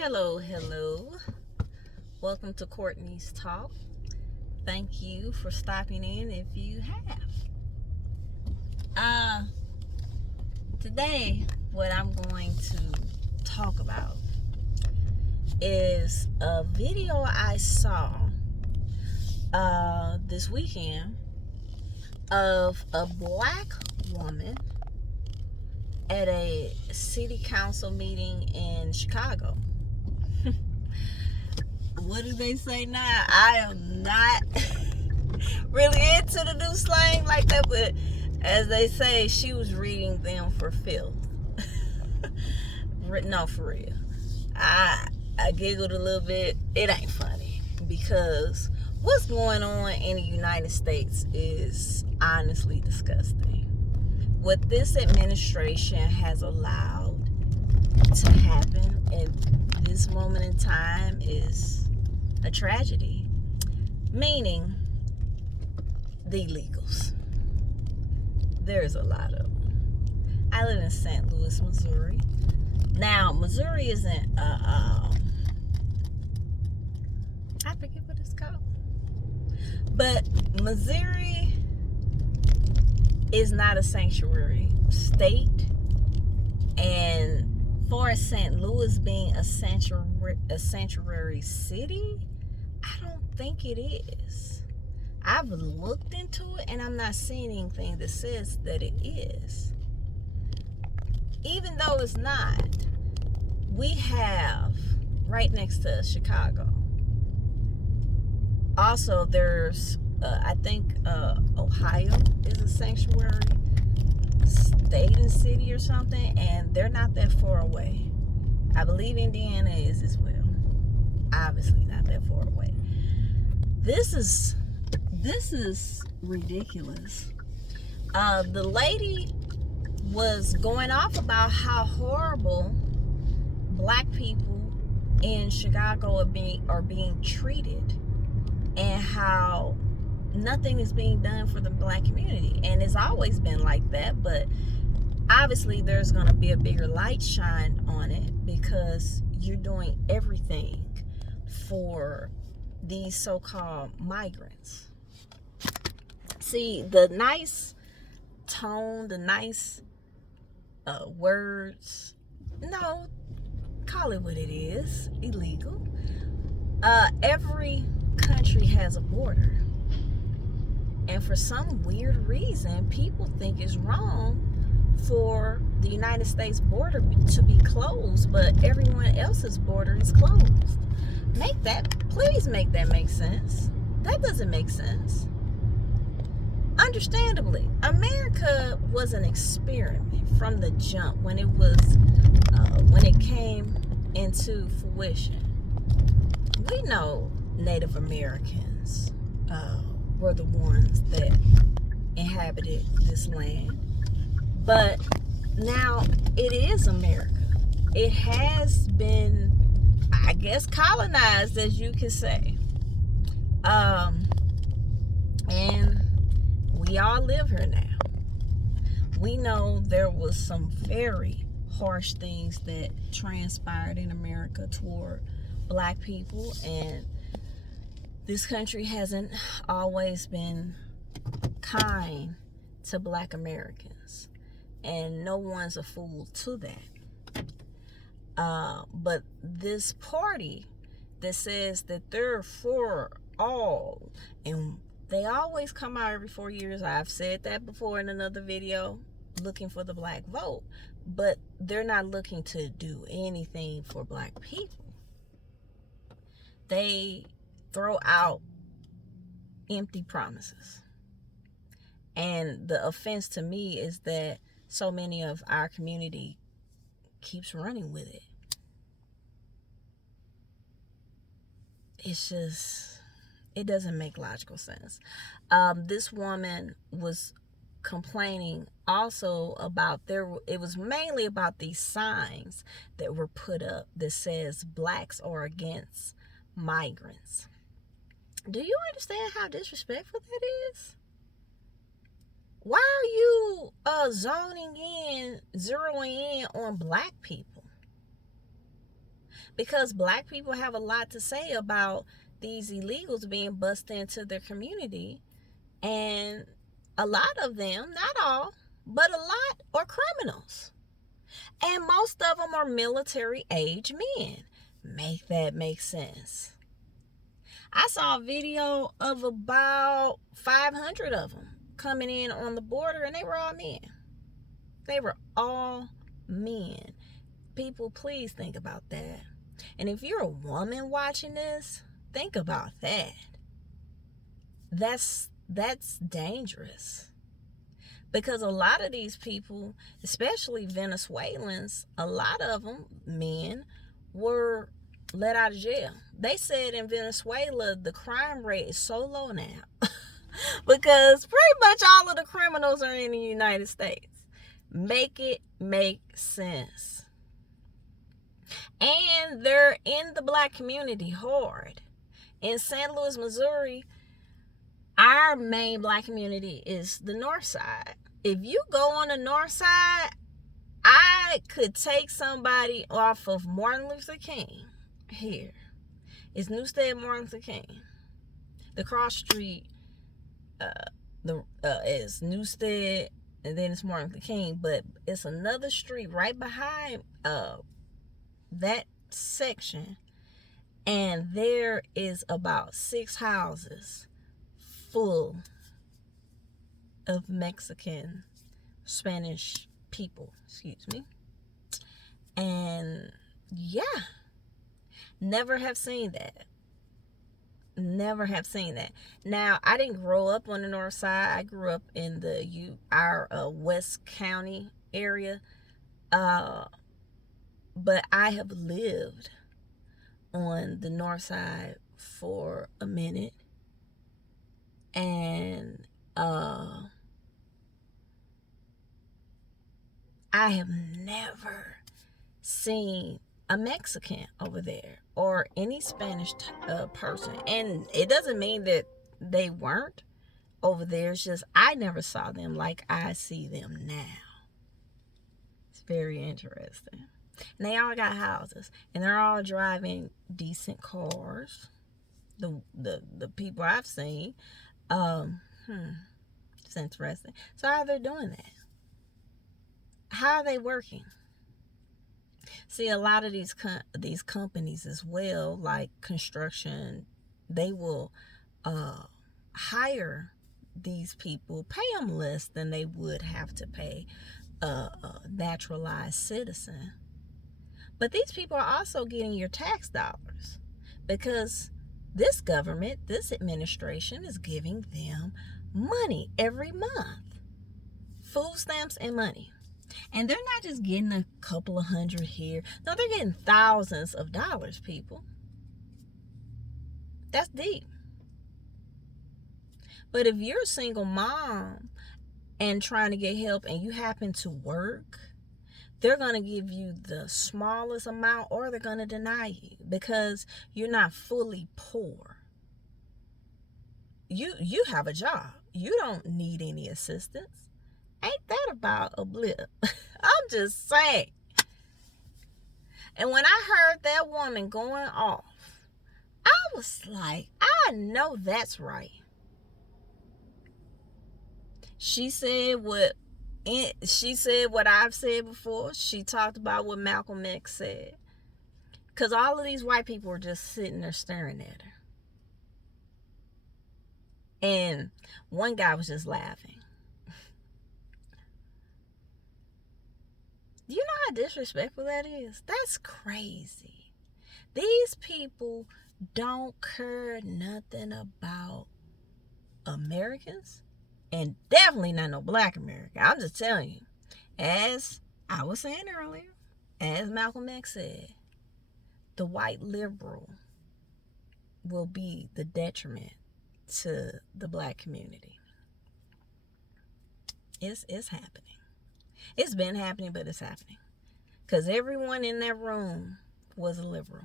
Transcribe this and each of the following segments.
Hello. Welcome to Courtney's Talk. Thank you for stopping in if you have. Uh, Today, what I'm going to talk about is a video I saw this weekend of a black woman at a city council meeting in Chicago. What do they say now? I am not really into the new slang like that, but as they say, she was reading them for filth. No, for real. I giggled a little bit. It ain't funny because what's going on in the United States is honestly disgusting. What this administration has allowed to happen at this moment in time is a tragedy, meaning the illegals. There's a lot of them. I live in St. Louis, Missouri. Now, Missouri isn't I forget what it's called, but Missouri is not a sanctuary state, and for St. Louis being a sanctuary city, I don't think it is. I've looked into it and I'm not seeing anything that says that it is. Even though it's not, we have right next to us, Chicago. Also, there's, I think Ohio is a sanctuary state and city or something, and they're not that far away. I believe Indiana is as well. Obviously not that far away. This is ridiculous. The lady was going off about how horrible black people in Chicago are being treated, and how nothing is being done for the black community. And it's always been like that, but obviously there's going to be a bigger light shine on it because you're doing everything for these so-called migrants. See, the nice tone, the nice words, no, call it what it is, illegal. Every country has a border, and for some weird reason please think it's wrong for the United States border to be closed, but everyone else's border is closed. Please make that make sense. That doesn't make sense. Understandably, America was an experiment from the jump when it came into fruition. We know Native Americans were the ones that inhabited this land, but now it is America. It has been, I guess, colonized, as you could say, and we all live here now. We know there was some very harsh things that transpired in America toward black people, and this country hasn't always been kind to black Americans, and no one's a fool to that. But this party that says that they're for all, and they always come out every 4 years, I've said that before in another video, looking for the black vote, but they're not looking to do anything for black people. They throw out empty promises. And the offense to me is that so many of our community keeps running with it. It's just, it doesn't make logical sense. This woman was complaining also about it was mainly about these signs that were put up that says blacks are against migrants. Do you understand how disrespectful that is? Why are you zeroing in on black people? because black people have a lot to say about these illegals being busted into their community. And a lot of them, not all, but a lot are criminals. And most of them are military age men. Make that make sense. I saw a video of about 500 of them coming in on the border, and they were all men. They were all men. People, please think about that. And if you're a woman watching this, think about that. That's dangerous. Because a lot of these people, especially Venezuelans, a lot of them, men, were let out of jail. They said in Venezuela the crime rate is so low now because pretty much all of the criminals are in the United States. Make it make sense. And they're in the black community hard. In St. Louis, Missouri, our main black community is the north side. If you go on the north side, I could take somebody off of Martin Luther King. Here it's Newstead Martin Luther King. The cross street is Newstead, and then it's Martin Luther King, but it's another street right behind that section, and there is about 6 houses full of Mexican, Spanish people, excuse me. And yeah, never have seen that. Never have seen that. Now, I didn't grow up on the north side. I grew up in our West County area. But I have lived on the north side for a minute. And I have never seen a Mexican over there or any Spanish person. And it doesn't mean that they weren't over there. It's just I never saw them like I see them now. It's very interesting. And they all got houses, and they're all driving decent cars. The people I've seen. It's interesting. So how are they doing that? How are they working? See, a lot of these companies as well, like construction, they will hire these people, pay them less than they would have to pay a naturalized citizen. But these people are also getting your tax dollars, because this government, this administration is giving them money every month. Food stamps and money. And they're not just getting a couple of hundred here. No, they're getting thousands of dollars, people. That's deep. But if you're a single mom and trying to get help and you happen to work, they're going to give you the smallest amount, or they're going to deny you because you're not fully poor. You have a job. You don't need any assistance. Ain't that about a blip? I'm just saying. And when I heard that woman going off, I was like, I know that's right. She said what I've said before. She talked about what Malcolm X said. Because all of these white people were just sitting there staring at her. And one guy was just laughing. Do you know how disrespectful that is? That's crazy. These people don't care nothing about Americans. And definitely not no black American. I'm just telling you. As I was saying earlier, as Malcolm X said, the white liberal will be the detriment to the black community. It's happening. It's been happening, but it's happening. Because everyone in that room was a liberal.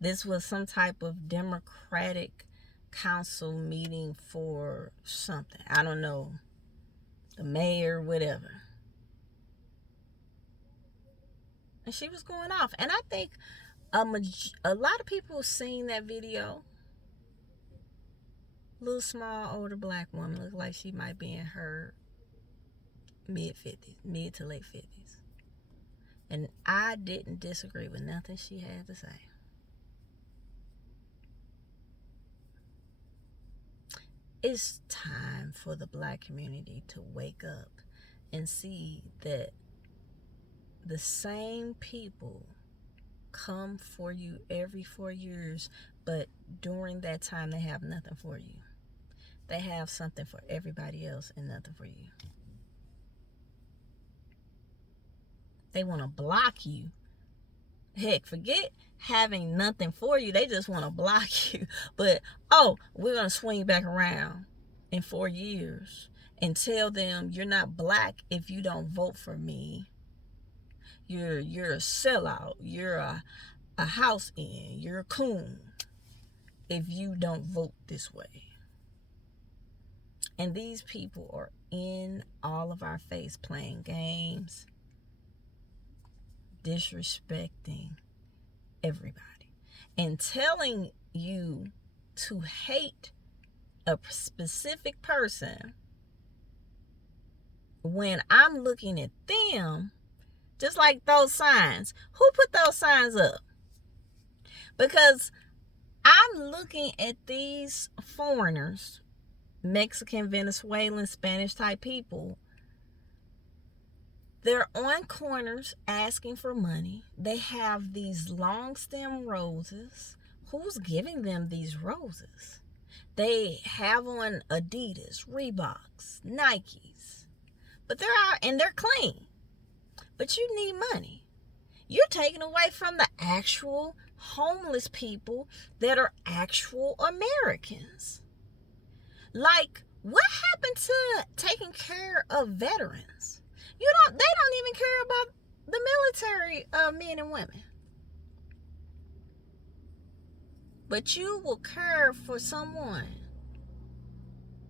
This was some type of Democratic council meeting for something. I don't know. The mayor, whatever. And she was going off. And I think a lot of people seen that video. Little small older black woman, looked like she might be in her mid to late 50s. And I didn't disagree with nothing she had to say. It's time for the black community to wake up and see that the same people come for you every 4 years, but during that time they have nothing for you. They have something for everybody else and nothing for you. They want to block you. Heck, forget having nothing for you. They just want to block you. But, we're going to swing back around in 4 years and tell them you're not black if you don't vote for me. You're a sellout. You're a house in. You're a coon if you don't vote this way. And these people are in all of our face playing games, disrespecting everybody, and telling you to hate a specific person when I'm looking at them, just like those signs. Who put those signs up? Because I'm looking at these foreigners, Mexican, Venezuelan, Spanish type people. They're on corners asking for money. They have these long stem roses. Who's giving them these roses? They have on Adidas, Reeboks, Nikes. But they're out and they're clean. But you need money. You're taking away from the actual homeless people that are actual Americans. Like, what happened to taking care of veterans? They don't even care about the military men and women. But you will care for someone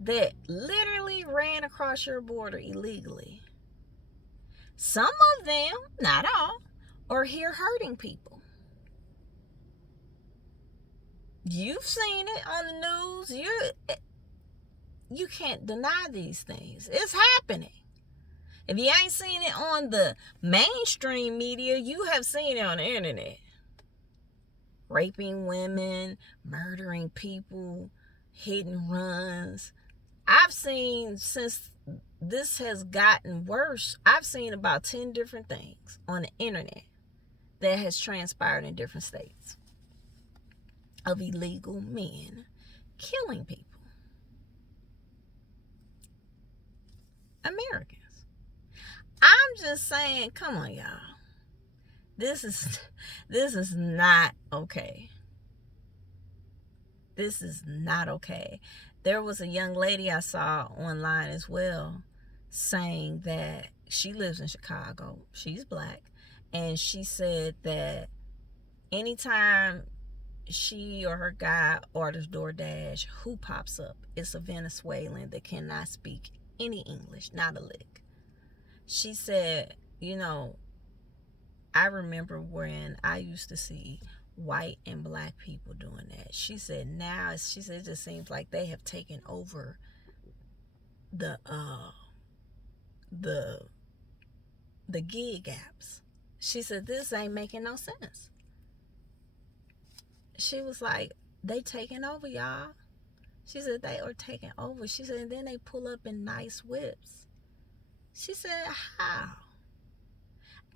that literally ran across your border illegally. Some of them, not all, are here hurting people. You've seen it on the news. You can't deny these things. It's happening. If you ain't seen it on the mainstream media, you have seen it on the internet. Raping women, murdering people, hit and runs. I've seen, since this has gotten worse, I've seen about 10 different things on the internet that has transpired in different states of illegal men killing people. Americans. I'm just saying, come on, y'all. This is not okay. This is not okay. There was a young lady I saw online as well saying that she lives in Chicago. She's black. And she said that anytime she or her guy orders DoorDash, who pops up? It's a Venezuelan that cannot speak any English, not a lick. She said, I remember when I used to see white and black people doing that. She said it just seems like they have taken over the gig apps. She said, this ain't making no sense. She was like, they taking over, y'all. She said, they are taking over. She said, and then they pull up in nice whips. She said, how?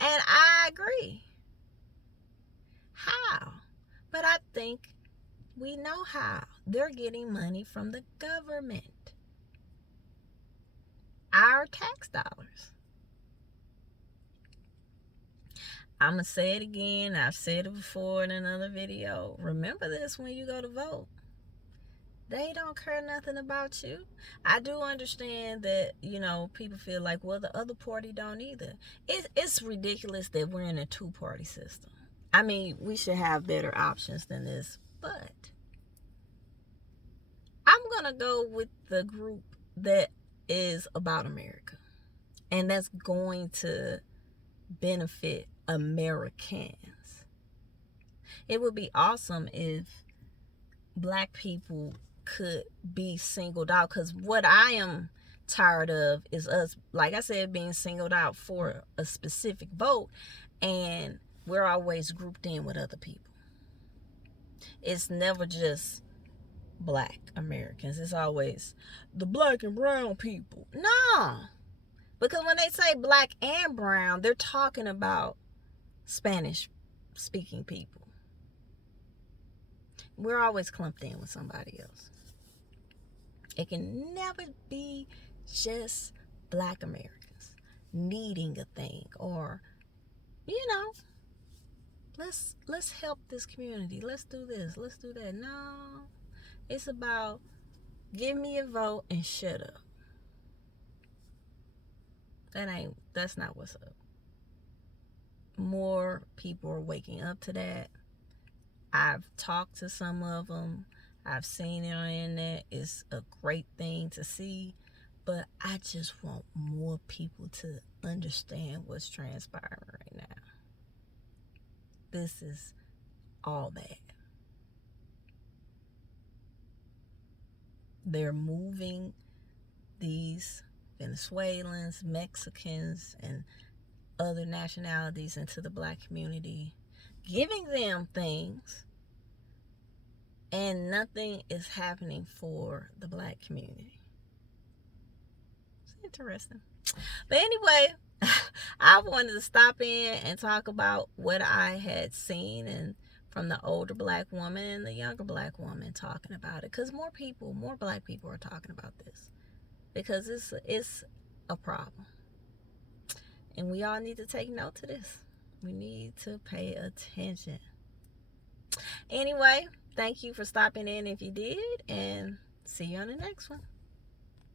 And I agree. How? But I think we know how. They're getting money from the government. Our tax dollars. I'm going to say it again. I've said it before in another video. Remember this when you go to vote. They don't care nothing about you. I do understand that, people feel like, well, the other party don't either. It's ridiculous that we're in a two-party system. I mean, we should have better options than this. But I'm going to go with the group that is about America. And that's going to benefit Americans. It would be awesome if black people could be singled out, because what I am tired of is us, like I said, being singled out for a specific vote, and we're always grouped in with other people. It's never just black Americans. It's always the black and brown people. No, because when they say black and brown, they're talking about Spanish speaking people. We're always clumped in with somebody else. It can never be just black Americans needing a thing, or, let's help this community. Let's do this. Let's do that. No, it's about give me a vote and shut up. That's not what's up. More people are waking up to that. I've talked to some of them. I've seen it on the internet. It's a great thing to see. But I just want more people to understand what's transpiring right now. This is all bad. They're moving these Venezuelans, Mexicans, and other nationalities into the black community, giving them things, and nothing is happening for the black community. It's interesting. But anyway, I wanted to stop in and talk about what I had seen, and from the older black woman and the younger black woman talking about it, because more black people are talking about this, because it's a problem, and we all need to take note of this. We need to pay attention. Anyway, thank you for stopping in if you did, and see you on the next one.